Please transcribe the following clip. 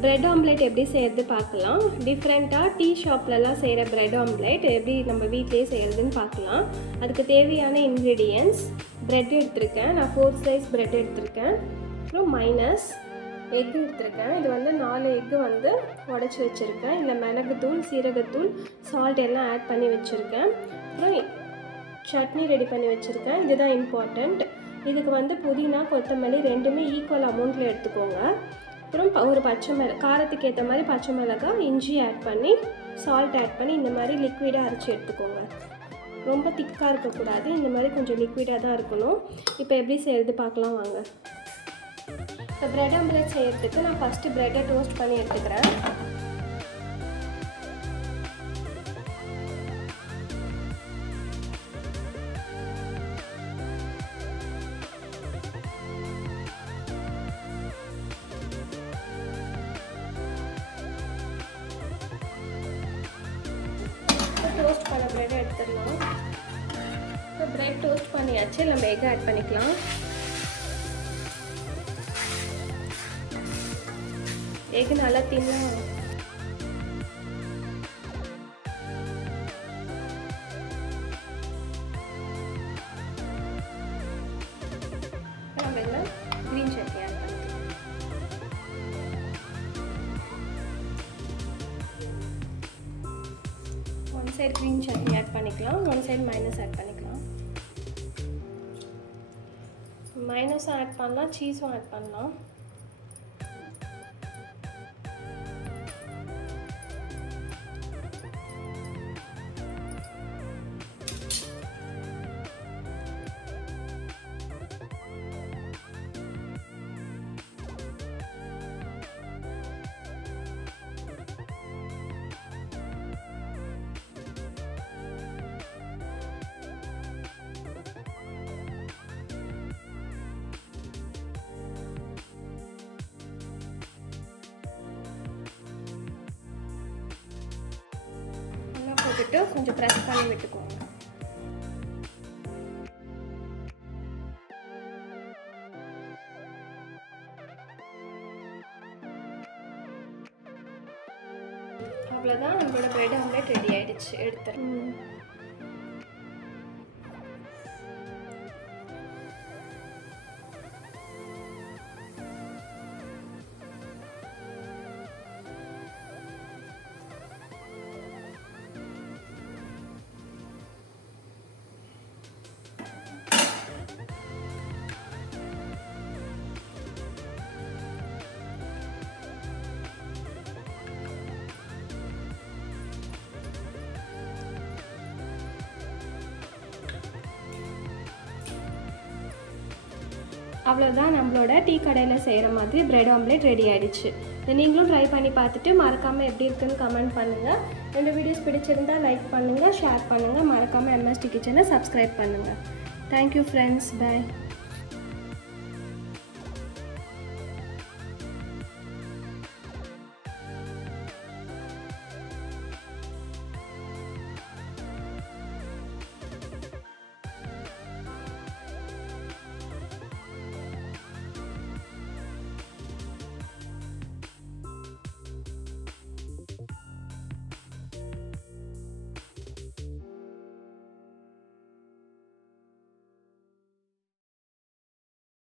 Bread omelette எப்படி செய்கிறது பார்க்கலாம். டிஃப்ரெண்ட்டாக டீ ஷாப்லலாம் செய்கிற பிரெட் ஆம்லெட் எப்படி நம்ம வீட்டிலேயே செய்கிறதுன்னு பார்க்கலாம். அதுக்கு தேவையான இன்க்ரீடியன்ட்ஸ்: பிரெட் எடுத்திருக்கேன், நான் 4 slice பிரெட் எடுத்திருக்கேன். அப்புறம் மைனஸ் எக் எடுத்திருக்கேன். இது வந்து 4 எக்கு வந்து உடச்சி வச்சுருக்கேன். இல்லை மிளகுத்தூள், சீரகத்தூள், சால்ட் எல்லாம் ஆட் பண்ணி வச்சுருக்கேன். அப்புறம் சட்னி ரெடி பண்ணி வச்சுருக்கேன். இதுதான் இம்பார்ட்டண்ட். இதுக்கு வந்து புதினா, கொத்தமல்லி ரெண்டுமே ஈக்குவல் அமௌண்ட்டில் எடுத்துக்கோங்க. அப்புறம் ஒரு பச்சை காரத்துக்கு ஏற்ற மாதிரி பச்சை மிளகாய், இஞ்சி ஆட் பண்ணி, சால்ட் ஆட் பண்ணி இந்த மாதிரி லிக்விடாக அரைச்சி எடுத்துக்கோங்க. ரொம்ப திக்காக இருக்கக்கூடாது, இந்த மாதிரி கொஞ்சம் லிக்விடாக தான் இருக்கணும். இப்போ எப்படி செய்கிறது பார்க்கலாம் வாங்க. இப்போ பிரெட் ஆம்லெட் செய்கிறதுக்கு நான் ஃபஸ்ட்டு ப்ரெட்டை டோஸ்ட் பண்ணி எடுத்துக்கிறேன். டோஸ்ட் பண்ண ப்ரெட்டை எடுத்துடலாம். இப்போ ப்ரெட் டோஸ்ட் பண்ணியாச்சு, நம்ம எக் ஆட் பண்ணிக்கலாம். எக் நல்லா தின்னா நம்ம இதில் க்ரீன் சட்னி ஆட் பண்ணிக்கலாம். One side green chutney add பண்ணிக்கலாம், ஒன் சைடு மைனஸ் ஆட் பண்ணிக்கலாம். மைனஸும் ஆட் பண்ணலாம், சீஸும் ஆட் பண்ணலாம். போட்டுட்டு கொஞ்சம் ப்ரெஸ் பண்ணி விட்டுக்கோங்க. அவ்வளோதான், நம்மளோட பிரெட் ஆம்லெட் ரெடி ஆயிடுச்சு. எடுத்துறேன். அவ்வளோதான், நம்மளோட டீ கடையில் செய்கிற மாதிரி பிரெட் ஆம்லெட் ரெடி ஆகிடுச்சு. இதை நீங்களும் ட்ரை பண்ணி பார்த்துட்டு மறக்காமல் எப்படி இருக்குன்னு கமெண்ட் பண்ணுங்கள். ரெண்டு வீடியோஸ் பிடிச்சிருந்தால் லைக் பண்ணுங்கள், ஷேர் பண்ணுங்கள். மறக்காமல் எம்எஸ்டி கிச்சனை சப்ஸ்கிரைப் பண்ணுங்கள். Thank you friends, by.